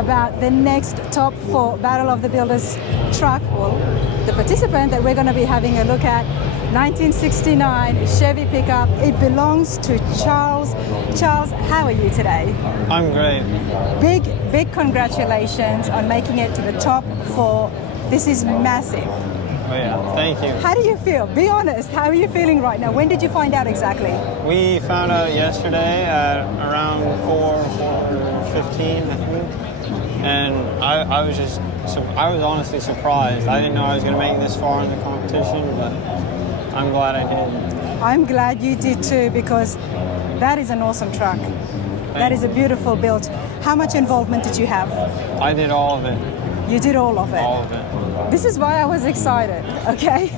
about the next top 4 Battle of the Builders truck. Well, the participant that we're going to be having a look at, 1969 Chevy pickup. It belongs to Charles. Charles, how are you today? I'm great. Big congratulations on making it to the top 4. This is massive. Oh yeah, thank you. How do you feel? Be honest. How are you feeling right now? When did you find out exactly? We found out yesterday at around 4:15, I think. And I was honestly surprised. I didn't know I was going to make this far in the competition, but I'm glad I did. I'm glad you did too, because that is an awesome truck. That is a beautiful build. How much involvement did you have? I did all of it. You did all of it? All of it. This is why I was excited, okay?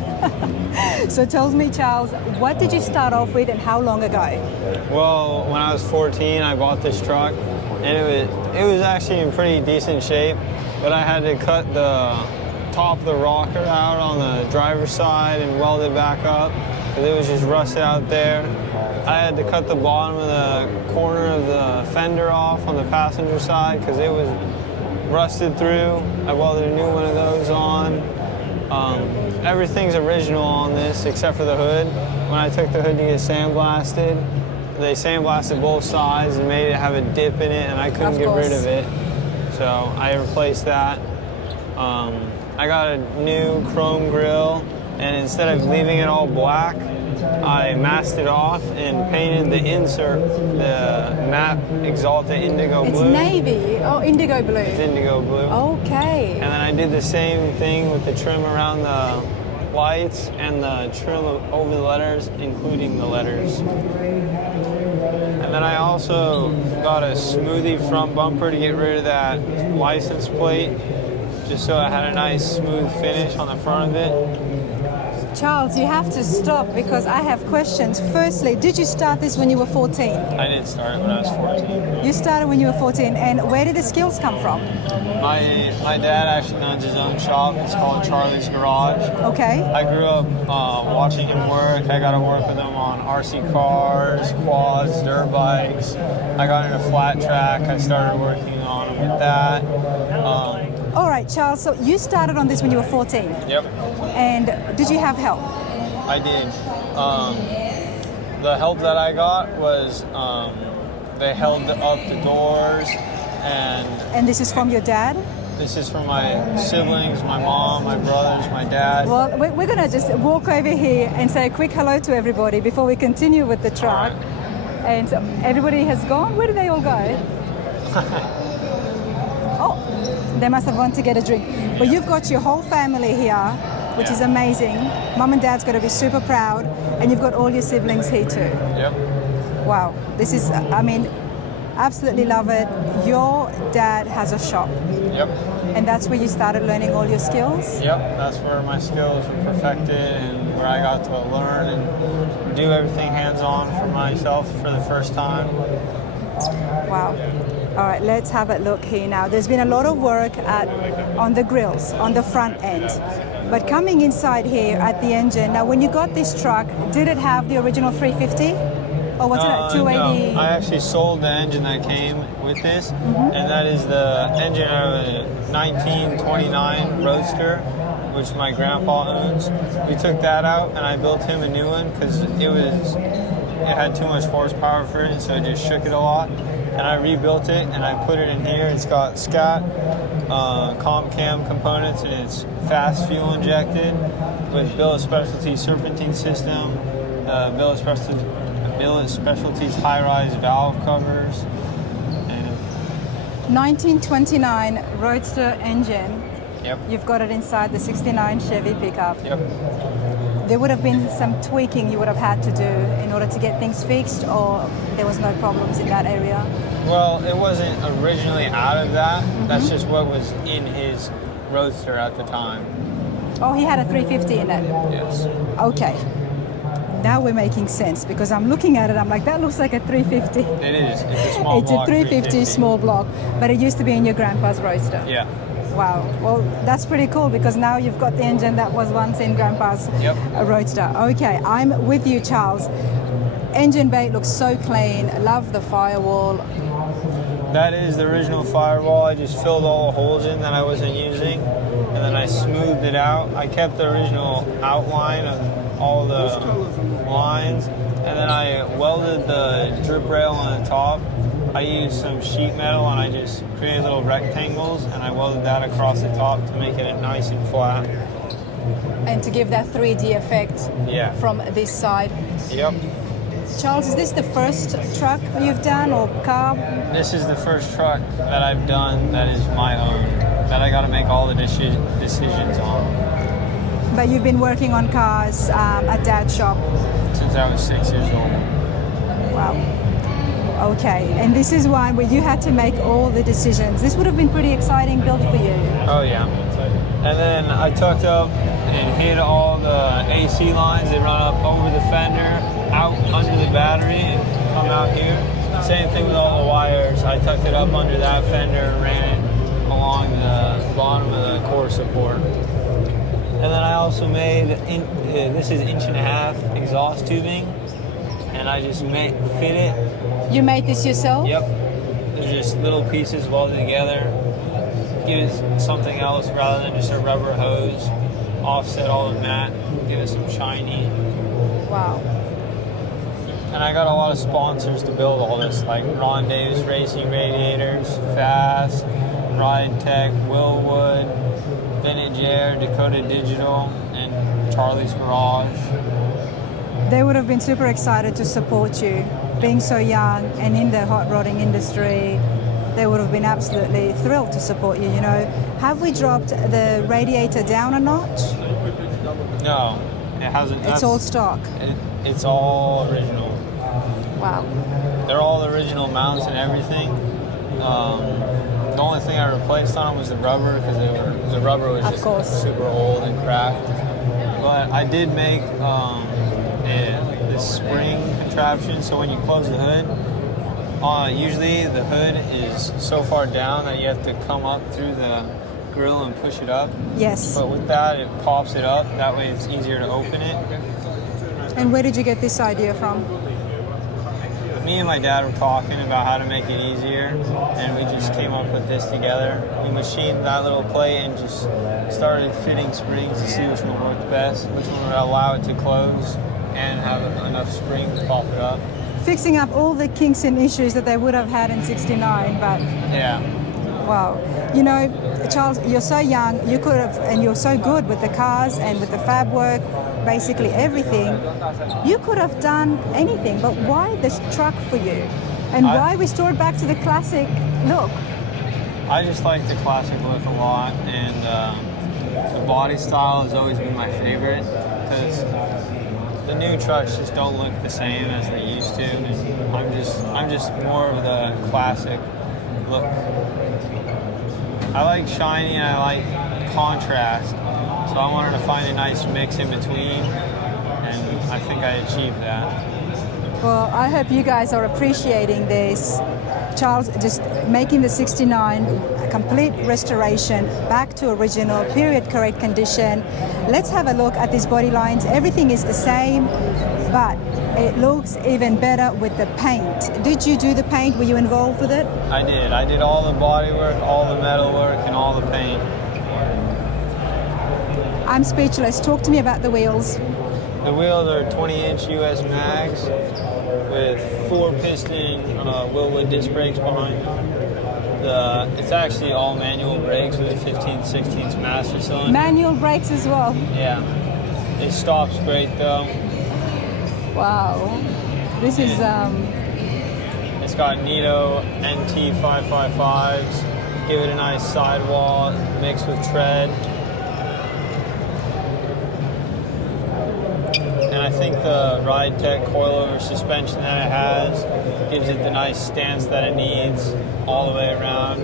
So tell me, Charles, what did you start off with and how long ago? Well, when I was 14, I bought this truck, and it was actually in pretty decent shape, but I had to cut the top of the rocker out on the driver's side and weld it back up, because it was just rusted out there. I had to cut the bottom of the corner of the fender off on the passenger side, because it was rusted through. I welded a new one of those on. Everything's original on this except for the hood. When I took the hood to get sandblasted, they sandblasted both sides and made it have a dip in it, and I couldn't get rid of it. So I replaced that. I got a new chrome grille, and instead of leaving it all black, I masked it off and painted the insert, the matte Exalta indigo blue. It's navy. Oh, indigo blue. It's indigo blue. Okay. And then I did the same thing with the trim around the lights and the trim over the letters, including the letters. And then I also got a smoothie front bumper to get rid of that license plate, just so I had a nice smooth finish on the front of it. Charles, you have to stop because I have questions. Firstly, did you start this when you were 14? I did start when I was 14. You started when you were 14, and where did the skills come from? My dad actually owns his own shop. It's called Charlie's Garage. Okay. I grew up watching him work. I got to work with him on RC cars, quads, dirt bikes. I got into flat track. I started working on him with that. All right, Charles, so you started on this when you were 14? Yep. And did you have help? I did. The help that I got was they held up the doors, And this is from your dad? This is from my siblings, my mom, my brothers, my dad. Well, we're going to just walk over here and say a quick hello to everybody before we continue with the truck. Right. And so everybody has gone. Where did they all go? Oh, they must have gone to get a drink. But you've got your whole family here, which is amazing. Mom and Dad's got to be super proud. And you've got all your siblings here too. Yep. Wow. This is, I mean, absolutely love it. Your dad has a shop. Yep. And that's where you started learning all your skills? Yep, that's where my skills were perfected and where I got to learn and do everything hands-on for myself for the first time. Wow. All right, let's have a look here now. There's been a lot of work on the grills, on the front end. But coming inside here at the engine, now when you got this truck, did it have the original 350? Or was it a 280? No, I actually sold the engine that came with this, and that is the engine of a 1929 Roadster, which my grandpa owns. We took that out, and I built him a new one because it had too much horsepower for it, so it just shook it a lot. And I rebuilt it, and I put it in here. It's got SCAT, comp cam components, and it's fast fuel injected with Bill of Specialties serpentine system, Bill of Specialties high-rise valve covers. And 1929 Roadster engine. Yep. You've got it inside the 69 Chevy pickup. Yep. There would have been some tweaking you would have had to do in order to get things fixed, or there was no problems in that area? Well, it wasn't originally out of that. That's just what was in his Roadster at the time. Oh, he had a 350 in it? Yes. Okay. Now we're making sense, because I'm looking at it, I'm like, that looks like a 350. It is. It's a small It's block. a 350 small block, but it used to be in your grandpa's Roadster. Yeah. Wow. Well, that's pretty cool, because now you've got the engine that was once in grandpa's Roadster. Okay, I'm with you, Charles. Engine bay looks so clean. Love the firewall. That is the original firewall. I just filled all the holes in that I wasn't using, and then I smoothed it out. I kept the original outline of all the lines, and then I welded the drip rail on the top. I used some sheet metal, and I just created little rectangles, and I welded that across the top to make it nice and flat. And to give that 3D effect Yeah. from this side. Yep. Charles, is this the first truck you've done or car? This is the first truck that I've done that is my own, that I got to make all the decisions on. But you've been working on cars at Dad's shop? Since I was 6 years old. Wow. Okay, and this is one where you had to make all the decisions. This would have been pretty exciting build for you. Oh yeah. And then I tucked up and hid all the AC lines. They run up over the fender, out under the battery, and come out here. Same thing with all the wires. I tucked it up under that fender and ran it along the bottom of the core support. And then I also made, this is 1.5 inch exhaust tubing, and I just fit it. You made this yourself? Yep. They're just little pieces welded together. Give it something else rather than just a rubber hose. Offset all the matte, give it some shiny. Wow. And I got a lot of sponsors to build all this, like Ron Davis Racing Radiators, Fast, Ride Tech, Willwood, Vintage Air, Dakota Digital, and Charlie's Garage. They would have been super excited to support you. Being so young and in the hot rodding industry, they would have been absolutely thrilled to support you, you know. Have we dropped the radiator down a notch? No, it hasn't. It's all stock. It's all original. Wow. They're all original mounts and everything. The only thing I replaced on them was the rubber, because the rubber was just super old and cracked. But I did make this spring contraption, so when you close the hood, usually the hood is so far down that you have to come up through the grill and push it up. Yes. But with that, it pops it up. That way it's easier to open it. And where did you get this idea from? Me and my dad were talking about how to make it easier, and we just came up with this together. We machined that little plate and just started fitting springs to see which one worked best, which one would allow it to close and have enough spring to pop it up. Fixing up all the kinks and issues that they would have had in '69, but yeah. Wow. You know, Charles, you're so young, you could have, and you're so good with the cars and with the fab work, basically everything. You could have done anything, but why this truck for you? And why restore it back to the classic look? I just like the classic look a lot, and the body style has always been my favorite, because the new trucks just don't look the same as they used to, and I'm just more of the classic look. I like shiny and I like contrast, so I wanted to find a nice mix in between, and I think I achieved that. Well, I hope you guys are appreciating this. Charles just making the '69 a complete restoration back to original, period correct condition. Let's have a look at these body lines. Everything is the same, but it looks even better with the paint. Did you do the paint? Were you involved with it? I did. I did all the body work, all the metal work, and all the paint. I'm speechless. Talk to me about the wheels. The wheels are 20-inch US mags with 4-piston Willwood disc brakes behind them. It's actually all manual brakes with a 15/16 master cylinder. Manual brakes as well. Yeah. It stops great though. Wow. This is It's got Nito NT 555s. Give it a nice sidewall mixed with tread. And I think the Ride Tech coilover suspension that it has gives it the nice stance that it needs all the way around.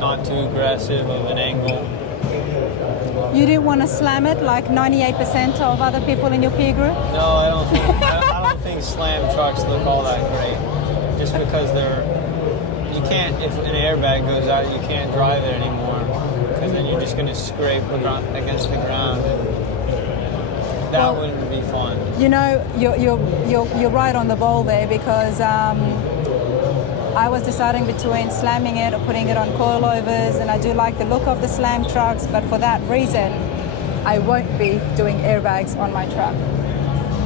Not too aggressive of an angle. You didn't want to slam it like 98% of other people in your peer group? No, I don't think, I don't think slam trucks look all that great. Just because you can't, if an airbag goes out, you can't drive it anymore. Because then you're just going to scrape against the ground. That wouldn't be fun. You know, you're right on the ball there, because I was deciding between slamming it or putting it on coilovers, and I do like the look of the slam trucks, but for that reason, I won't be doing airbags on my truck.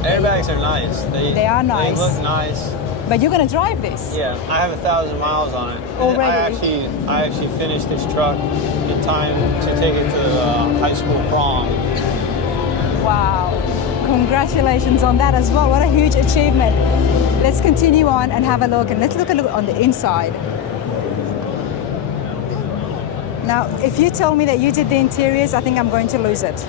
Airbags are nice. They are nice. They look nice. But you're going to drive this? Yeah, I have 1,000 miles on it. Already? I actually finished this truck in time to take it to the high school prom. Wow. Congratulations on that as well. What a huge achievement. Let's continue on and have a look, and let's look on the inside. Now, if you tell me that you did the interiors, I think I'm going to lose it.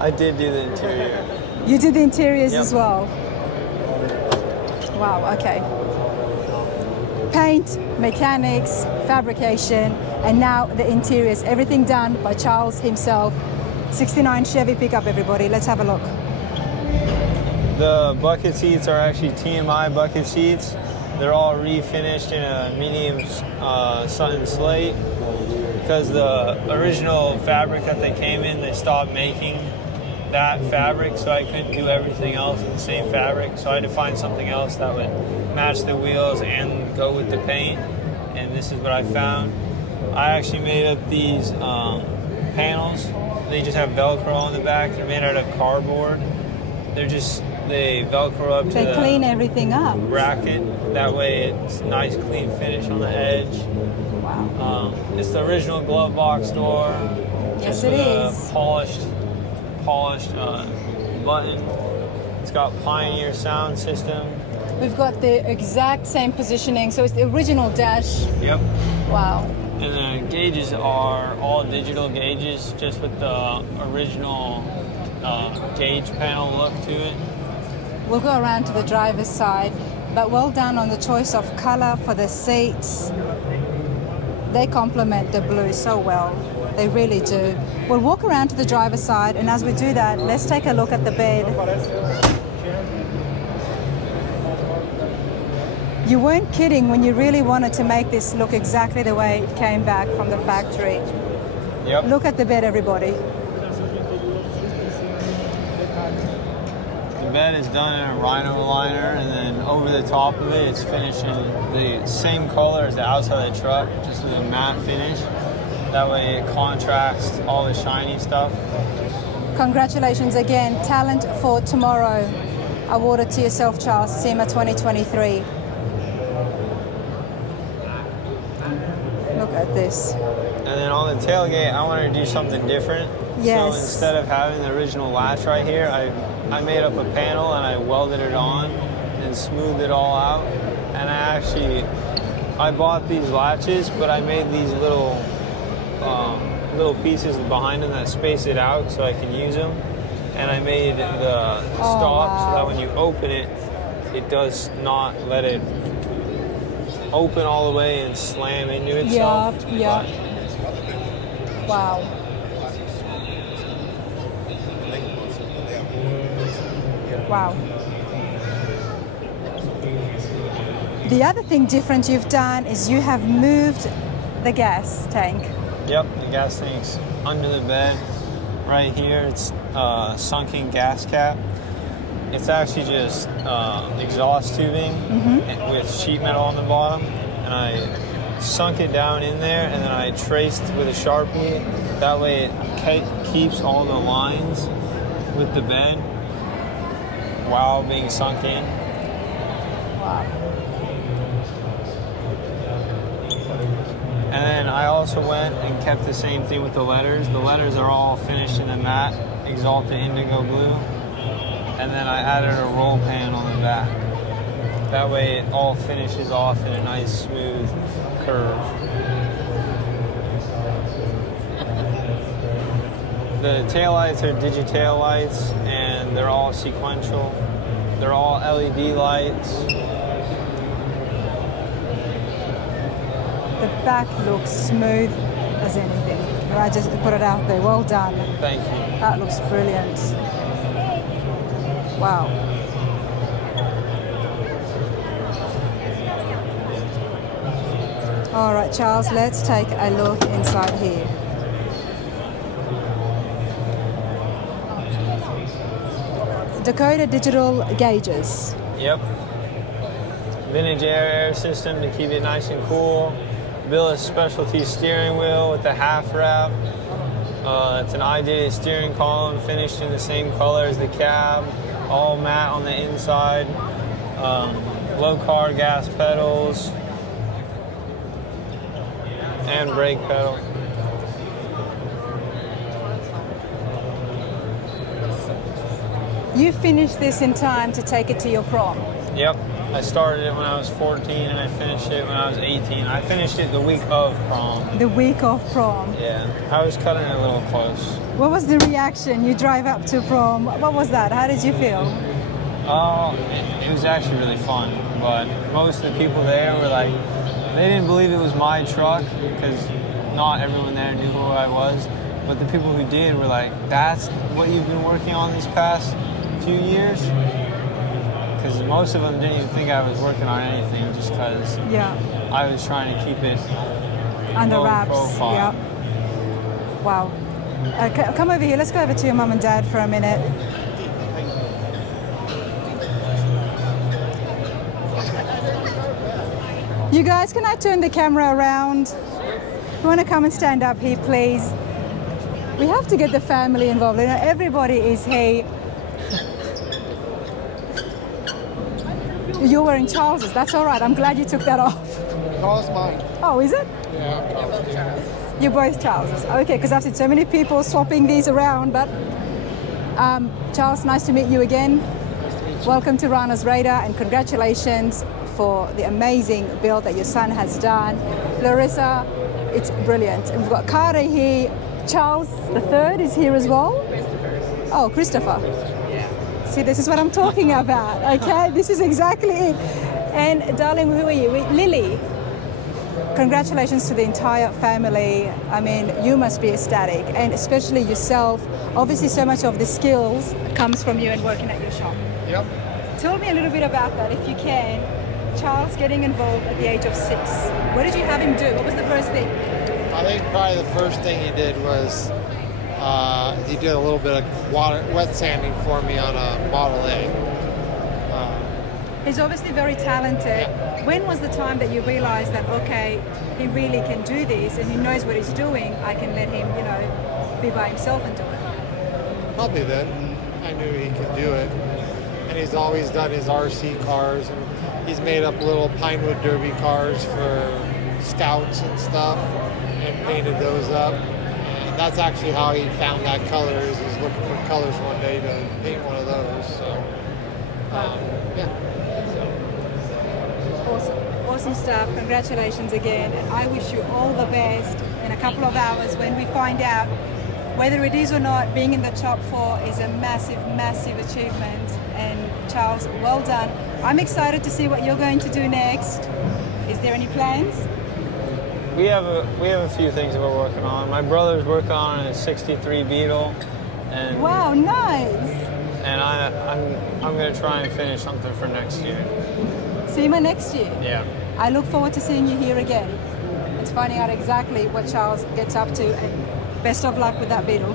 I did do the interior. You did the interiors Yep. as well? Wow, okay. Paint, mechanics, fabrication, and now the interiors. Everything done by Charles himself. 69 Chevy pickup, everybody. Let's have a look. The bucket seats are actually TMI bucket seats. They're all refinished in a medium sun slate because the original fabric that they came in, they stopped making that fabric, so I couldn't do everything else in the same fabric. So I had to find something else that would match the wheels and go with the paint. And this is what I found. I actually made up these panels. They just have Velcro on the back. They're made out of cardboard. They Velcro up to They clean everything up. bracket. That way it's nice clean finish on the edge. Wow. It's the original glove box door. Yes, just it with is. a polished button. It's got Pioneer sound system. We've got the exact same positioning, so it's the original dash. Yep. Wow. And the gauges are all digital gauges, just with the original gauge panel look to it. We'll go around to the driver's side, but well done on the choice of color for the seats. They complement the blue so well. They really do. We'll walk around to the driver's side, and as we do that, let's take a look at the bed. You weren't kidding when you really wanted to make this look exactly the way it came back from the factory. Yep. Look at the bed, everybody. The bed is done in a rhino liner, and then over the top of it, it's finished in the same color as the outside of the truck, just with a matte finish. That way it contrasts all the shiny stuff. Congratulations again. Talent for Tomorrow. Awarded to yourself, Charles. Sema 2023. Look at this. And then on the tailgate, I wanted to do something different. Yes. So instead of having the original latch right here, I made up a panel and I welded it on and smoothed it all out. And I bought these latches, but I made these little pieces behind them that space it out so I can use them. And I made the stop so that when you open it, it does not let it open all the way and slam into itself. Yeah. Wow. Wow. The other thing different you've done is you have moved the gas tank. Yep, the gas tank's under the bed right here. It's sunken gas cap. It's actually just exhaust tubing with sheet metal on the bottom, and I sunk it down in there, and then I traced with a Sharpie. That way it keeps all the lines with the bed while being sunk in. Wow. And then I also went and kept the same thing with the letters. The letters are all finished in a matte Exalted Indigo Blue. And then I added a roll pan on the back. That way it all finishes off in a nice smooth curve. The taillights are digital lights, and they're all sequential. They're all LED lights. The back looks smooth as anything. I just put it out there. Well done. Thank you. That looks brilliant. Wow. All right, Charles, let's take a look inside here. Dakota digital gauges. Yep. vintage air system to keep it nice and cool. Built a specialty steering wheel with the half wrap. It's an I-dated steering column finished in the same color as the cab, all matte on the inside. Low car gas pedals and brake pedal. You finished this in time to take it to your prom. Yep. I started it when I was 14 and I finished it when I was 18. I finished it the week of prom. The week of prom. Yeah. I was cutting it a little close. What was the reaction? You drive up to prom. What was that? How did you feel? It was actually really fun, but most of the people there were like, they didn't believe it was my truck because not everyone there knew who I was. But the people who did were like, that's what you've been working on these past few years? Because most of them didn't even think I was working on anything just because I was trying to keep it under low wraps. profile. Yeah. Wow. Come over here. Let's go over to your mum and dad for a minute. You guys, can I turn the camera around? You want to come and stand up here, please? We have to get the family involved. You know, everybody is here. You're wearing Charles's. That's all right. I'm glad you took that off. Charles mine. Oh, is it? Yeah, Charles. You're both Charles's. Okay, because I've seen so many people swapping these around. But Charles, nice to meet you again. Nice to meet you. Welcome to Rana's Radar, and congratulations for the amazing build that your son has done. Larissa, it's brilliant. And we've got Carter here. Charles the third is here as well. Oh, Christopher. See, this is what I'm talking about, okay? This is exactly it. And darling, who are you? Lily. Congratulations to the entire family. I mean, you must be ecstatic, and especially yourself. Obviously, so much of the skills comes from you and working at your shop. Yep. Tell me a little bit about that, if you can. Charles getting involved at the age of 6. What did you have him do? What was the first thing? I think probably the first thing he did was he did a little bit of wet sanding for me on a Model A. He's obviously very talented. Yeah. When was the time that you realized that, okay, he really can do this and he knows what he's doing, I can let him, you know, be by himself and do it? Probably then. I knew he could do it. And he's always done his RC cars, and he's made up little Pinewood Derby cars for scouts and stuff and painted those up. And that's actually how he found that color, is he's looking for colors one day to paint one of those. So, yeah. Awesome stuff. Congratulations again. And I wish you all the best. In a couple of hours, when we find out whether it is or not, being in the top 4 is a massive, massive achievement. And Charles, well done. I'm excited to see what you're going to do next. Is there any plans? We have a few things that we're working on. My brother's working on a '63 Beetle, and Wow, nice. and I'm gonna try and finish something for next year. Sema next year. Yeah. I look forward to seeing you here again and finding out exactly what Charles gets up to, and best of luck with that Beetle.